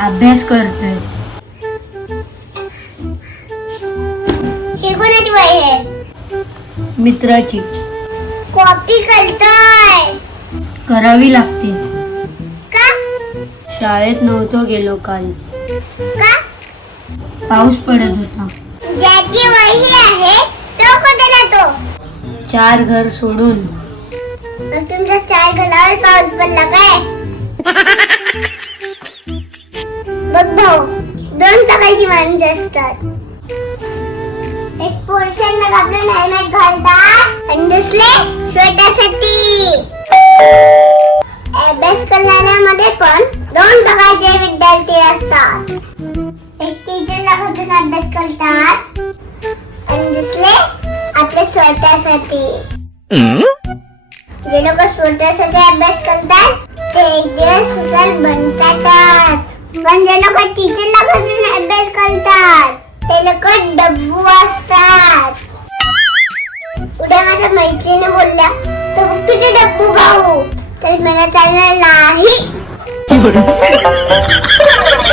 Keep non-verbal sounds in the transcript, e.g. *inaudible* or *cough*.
अभ्यास आहे? मित्राची. कॉपी करतोय. करावी लागते. का? शाळेत नव्हतो गेलो काल. का? पाऊस पडत होता. ज्याची वही आहे तो कुठे जातो? चार घर सोडून. तुमच्या चार घरावर पाऊस पडला काय? बघ भाऊ दोन प्रकारची माणसं असतात. एक पोरशांना आपलं हेल्मेट घालतात. आणि दुसरे स्वतःसाठी. अभ्यास करणाऱ्यामध्ये पण दोन प्रकारचे विद्यार्थी असतात. एक टीचरला बघून अभ्यास करतात. आणि दुसरे आपल्या स्वतःसाठी. जे लोक स्वतःसाठी अभ्यास करतात ते एक दिवस हुशार बनतातच. पण जे लोक टीचरला बघून अभ्यास करतात? ते लोक डब्बू असतात? उद्या माझ्या मैत्रिणी बोलल्या तर तुझे डब्बू भाऊ तर मला चालणार नाही. *laughs*